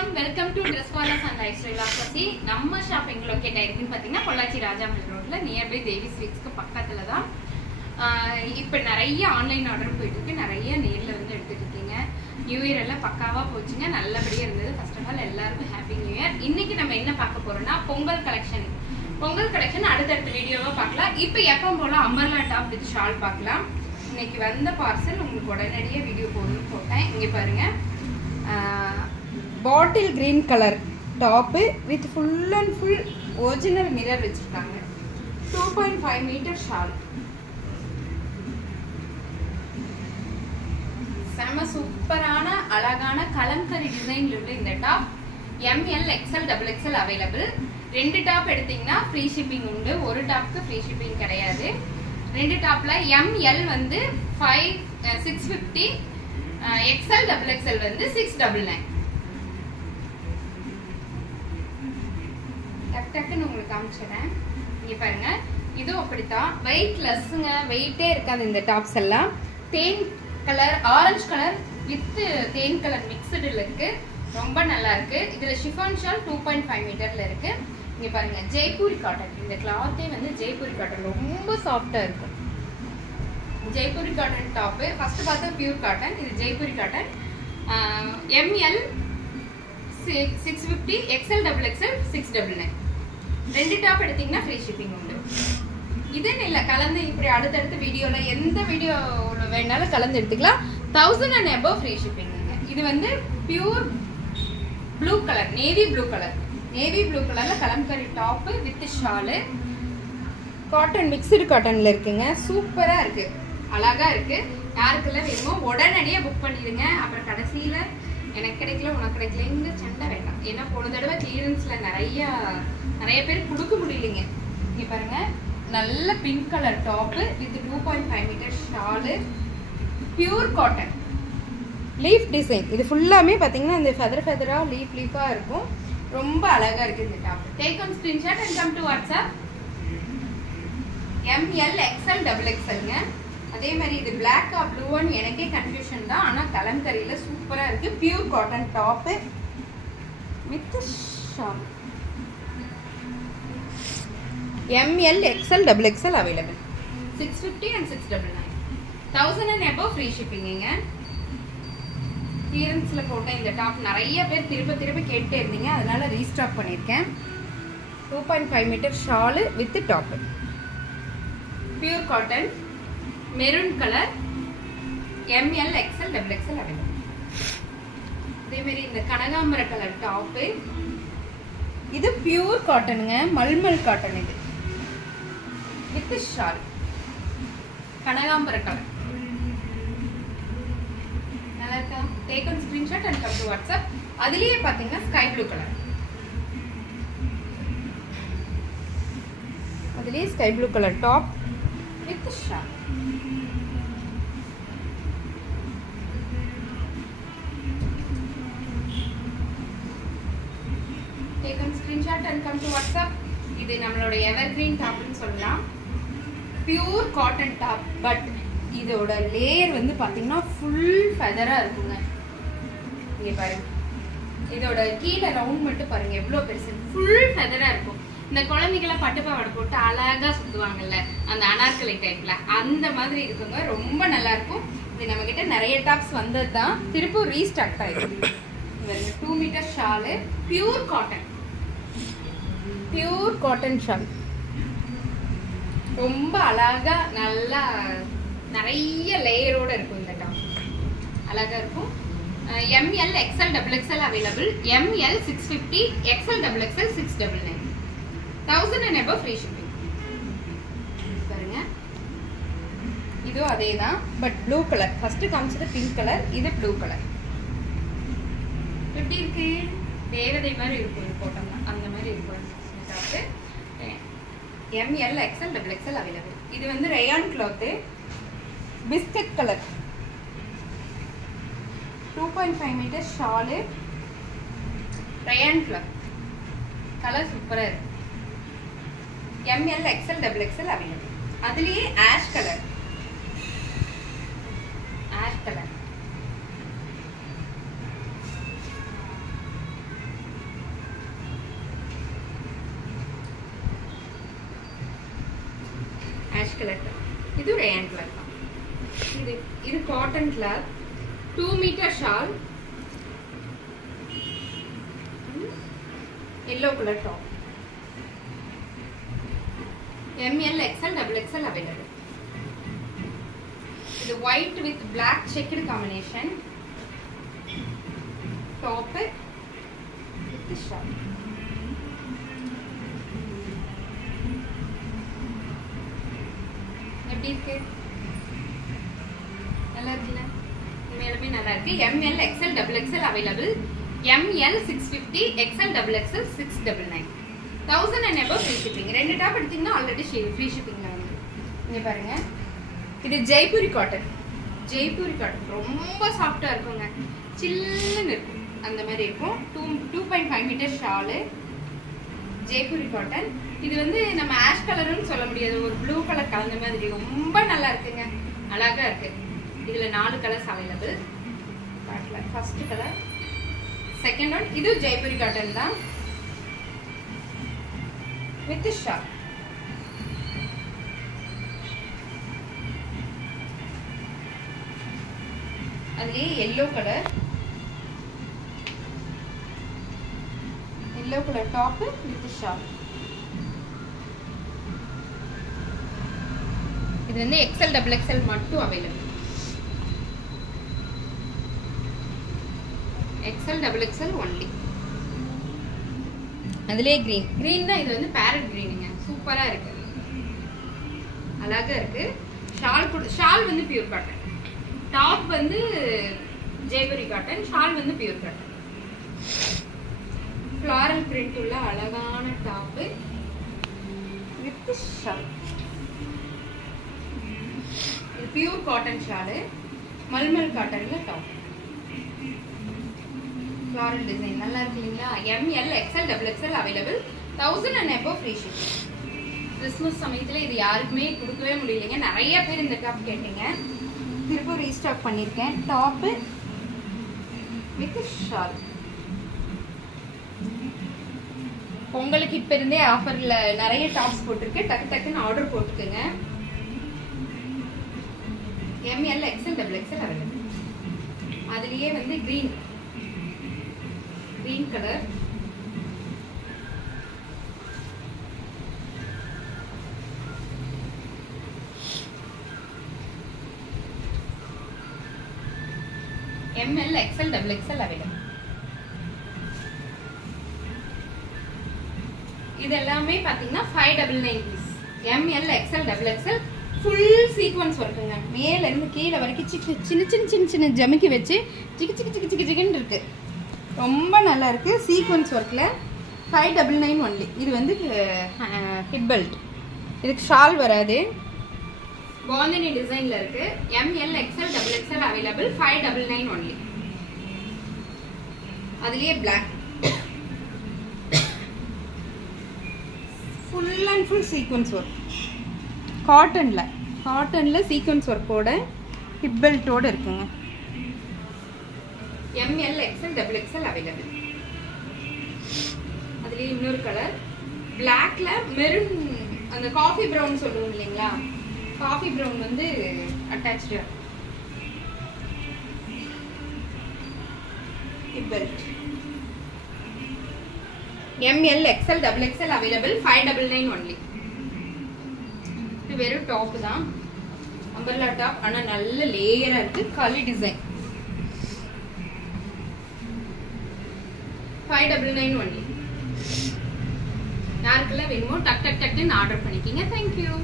Welcome to Dress Palace and Lifestyle Office. நம்ம shop எங்க locate ஆயிருக்குன்னு பாத்தீங்கன்னா பொள்ளாச்சி ராஜாமல் ரோட்ல நியர் பை தேவி ஸ்வீட்ஸ்க்கு பக்கத்துல தான். இப்போ நிறைய ஆன்லைன் ஆர்டர் போயிட்டு இருக்கு, நிறைய நேர்ல வந்து எடுத்துட்டு இருக்கீங்க. நியூ இயர் எல்லாம் பக்காவா போச்சுங்க, நல்லபடியா இருந்தது. ஃபர்ஸ்ட் ஆஃப் ஆல் எல்லாருக்கும் ஹாப்பி நியூ இயர். இன்னைக்கு நம்ம என்ன பார்க்க போறோம்னா பொங்கல் கலெக்ஷன் அடுத்தடுத்த வீடியோவா பார்க்கலாம். இப்போ எப்பவும் போல அம்பர்லா டாப் வித் ஷால் பார்க்கலாம். இன்னைக்கு வந்த பார்சல் உங்களுக்கு உடனடியே வீடியோ போடணும்னு போட்டேன். இங்க பாருங்க, bottle green colour top with full and full original mirror வச்சிருக்காங்க. 2.5 மீட்டர் ஷால், செம சூப்பரான அழகான கலம்கரி டிசைன்ல உள்ள இந்த top ML XL XXL available. 2 top எடுத்தீங்கன்னா ஃப்ரீ ஷிப்பிங் உண்டு, ஒரு டாப்க்கு ஃப்ரீ ஷிப்பிங் கிடையாது. 2 டாப்ல ML வந்து 650, XL XXL வந்து 699. டக்குன்னு உங்களுக்கு காமிச்சிடுறேன். இங்க பாருங்க, இதுவும் அப்படித்தான் வெயிட்லெஸ்ங்க, வெயிட்டே இருக்காது. இந்த டாப்ஸ் எல்லாம் தேன் கலர், ஆரஞ்சு கலர் வித் தேன் கலர் மிக்ஸ்டுல இருக்கு, ரொம்ப நல்லா இருக்கு. இதுல ஷிஃபான் ஷால் 2.5 மீட்டர்ல இருக்கு. இங்க பாருங்க, ஜெய்ப்பூரி காட்டன். இந்த கிளாத்தே வந்து ஜெய்ப்பூரி காட்டன், ரொம்ப சாஃப்டா இருக்கும். Jaipuri cotton top. ஃபர்ஸ்ட் பார்த்தா பியூர் காட்டன், இது Jaipuri cotton. ML 650, XL XXL 699. 2 top எடுத்தீங்கன்னா ஃப்ரீ ஷிப்பிங் உண்டு. இதுன்னு இல்லை, கலந்து இப்படி அடுத்தடுத்த வீடியோல எந்த வீடியோல வேணாலும் கலந்து எடுத்துக்கலாம். 1000 and above ஃப்ரீ ஷிப்பிங். இது வந்து pure blue colour, navy blue கலர்ல Kalamkari top with shawl. Cotton, mixed காட்டன்ல இருக்குங்க, சூப்பரா இருக்கு, அழகா இருக்கு. யாருக்கெல்லாம் வேணுமோ உடனடியே புக் பண்ணிடுங்க. அப்புறம் கடைசியில எனக்கு கிடைக்கல உனக்கு கிடைக்கலங்க சண்டை வேண்டாம். ஏன்னா போன தடவை கிளியரன்ஸ்ல நிறைய பேர் கொடுக்க முடியலைங்க. இங்க பாருங்க, நல்ல pink colour top with 2.5 metre shawl, pure cotton, leaf design. இது ஃபுல்லாமே பாத்தீங்கன்னா இந்த ஃபெதரா லீஃபா இருக்கும், ரொம்ப அழகா இருக்கு இந்த top. Take an screenshot and come to WhatsApp. ML XL XXLங்க. அதே மாதிரி இது பிளாக் ஆ ப்ளூன்னு எனக்கே கன்ஃபியூஷன் தான், ஆனா கலம்கரியில சூப்பரா இருக்கு. Pure cotton top with shawl. ML XL XXL available. 650 and 699. 1000 and above free ஷிப்பிங்க. கிளியரன்ஸ்ல போட்ட இந்த டாப் நிறைய பேர் திருப்ப கேட்டே இருந்தீங்க, அதனால ரீஸ்டாக் பண்ணிருக்கேன். 2.5 metre shawl with top, pure cotton, maroon colour, ML XL XXL available. அதே மாதிரி இந்த கனகாம்பர கலர் டாப், இது பியூர் காட்டனுங்க, மல்மல் காட்டன். இது வித் ஷால், கனகாம்பர கலர், நல்லா இருக்கா? Take an screenshot and come to WhatsApp. அதுலயே பாத்தீங்கன்னா ஸ்கை ப்ளூ கலர், அதுலயே sky blue colour top with shawl. Take a screenshot and come to WhatsApp. இது நம்மளோட எவர்கிரீன் டாப்னு சொல்லலாம். பியூர் காட்டன் டாப், பட் இதோட லேயர் வந்து பாத்தீங்கன்னா ஃபுல் ஃபெதரா இருக்குங்க. இங்க பாருங்க, இதோட கீழே ரவுண்ட் மட்டும் பாருங்க எவ்வளவு பெருசு, ஃபுல் ஃபெதரா இருக்கும். இந்த குழந்தைகளை பட்டுப்பாவாடை போட்டு அழகா சுத்துவாங்கல்ல, அந்த அனார்கலி டைப்ல, அந்த மாதிரி இருக்குங்க, ரொம்ப நல்லா இருக்கும். இது நம்ம கிட்ட நிறைய டாப்ஸ் வந்தது தான், திருப்பூர் ரீஸ்டாக் ஆயிருக்கு. 2 metre shawl, pure cotton shawl, ரொம்ப அழகா நல்லா நிறைய லேயரோட இருக்கும். இந்த டாப் அழகா இருக்கும். ML XL XXL available. ML 650, XL XXL 699. 1000 and above free shipping. பாருங்க, இதுவும் அதே தான், பட் ப்ளூ கலர். ஃபர்ஸ்ட் காமிச்சது பிங்க் கலர், இது ப்ளூ கலர். எப்படி இருக்கு? தேவதை மாதிரி இருக்கும் இது போட்டோம்னா, அந்த மாதிரி இருக்கும். ML XL XXL available. இது வந்து rayon cloth, biscuit colour, 2.5 metre shawl, rayon cloth, colour சூப்பரா இருக்கு. ML XL XXL available. அதுலயே ஆஷ் கலர், ஆஷ் கலர். இது ரேன் கலர் தான். இது cotton cloth 2 metre shawl, yellow color top. ML, XL, XXL available. இது white with black checked combination. Top with shawl. எப்படி இருக்கு? நல்லா இருக்குல்ல? மேலுமே நல்லா இருக்கு. ML, XL, XXL available. ML 650, XL, XXL 699. 1000 and above free shipping. ரெண்டு டாப் எடுத்தீங்கன்னா ஆல்ரெடி ஃப்ரீ ஷிப்பிங்ல வந்து. இங்க பாருங்க. இது ஜெய்ப்பூரி காட்டன். ஜெய்ப்பூரி காட்டன் ரொம்ப சாஃப்ட்டா இருக்குங்க. சில்லுன்னு இருக்கும். அந்த மாதிரி இருக்கும். 2.5 மீட்டர் ஷால். ஜெய்ப்பூரி காட்டன். இது வந்து நம்ம ஆஷ் கலர்னு சொல்ல முடியாது. ஒரு ப்ளூ கலர் கலந்த மாதிரி ரொம்ப நல்லா இருக்குங்க. அழகா இருக்கு. இதுல 4 colours available. First colour, second one. இது ஜெய்ப்பூரி காட்டன் தான் வித் ஷால். அதுலயே yellow colour top with shawl. இது வந்து XL, XXL மட்டும் அவைலபிள். XL, XXL only. அதுலயே கிரீன் தான். இது வந்து பேரட் கிரீனுங்க. சூப்பரா இருக்கு, அழகா இருக்கு. ஷால் வந்து பியூர் காட்டன். டாப் வந்து ஜெய்ப்பூரி காட்டன், ஷால் வந்து பியூர் காட்டன். ஃப்ளாரல் பிரிண்ட் உள்ள அழகான டாப் வித் ஷால். இது பியூர் காட்டன் ஷால், மல்மல் காட்டன்ல டாப். ஃப்ளாரல் டிசைன் நல்லா இருக்கு இல்லைங்களா? ML, XL, XXL available. 1000 and above free shipping. Christmas சமயத்துல இது யாருக்குமே கொடுக்கவே முடியலைங்க. நிறைய பேர் இந்த டாப் கேட்டீங்க. திரும்ப ரீஸ்டாக் பண்ணியிருக்கேன். Top with shawl. உங்களுக்கு இப்ப இருந்தே ஆஃபர்ல நிறைய டாப்ஸ் போட்டிருக்கு. டக்குன்னு ஆர்டர் போட்டுக்கோங்க. ML, XL, XXL available. அதுலயே வந்து green colour, ML, XL, XXL available. இது எல்லாமே பாத்தீங்கன்னா 599 piece. ML, XL, XXL full sequins ஒர்க்குங்க. மேல இருந்து கீழே வரைக்கும் சின்ன ஜமிக்கி வச்சு சிக்கின்னு இருக்கு. ரொம்ப நல்லா இருக்கு. சீக்வன்ஸ் ஒர்க்ல 599 ஒன்லி. இது வந்து ஹிப் பெல்ட். இதுக்கு ஷால் வராது. பாந்தினி டிசைன்ல இருக்கு. ML, XL, XXL available. 599 only. அதுலயே black full and full sequins work. காட்டன்ல சீக்வன்ஸ் ஒர்க்கோட ஹிப் பெல்ட்டோட இருக்குங்க. ML, XL, XXL available. அதுலயே இன்னொரு கலர் பிளாக்ல மெரூன், அந்த காஃபி பிரவுன் சொல்லுவோம் இல்லைங்களா? காஃபி பிரவுன் வந்து attached hip belt. ML, XL, XXL available. 599 only. இது வெறும் டாப் தான், அம்பர்லா டாப். ஆனா நல்ல லேயரா இருக்கு. கலி டிசைன். 599 ஒன்லி. யாருக்கெல்லாம் வேணுமோ டக்குன்னு ஆர்டர் பண்ணிக்கிங்க. தேங்க்யூ.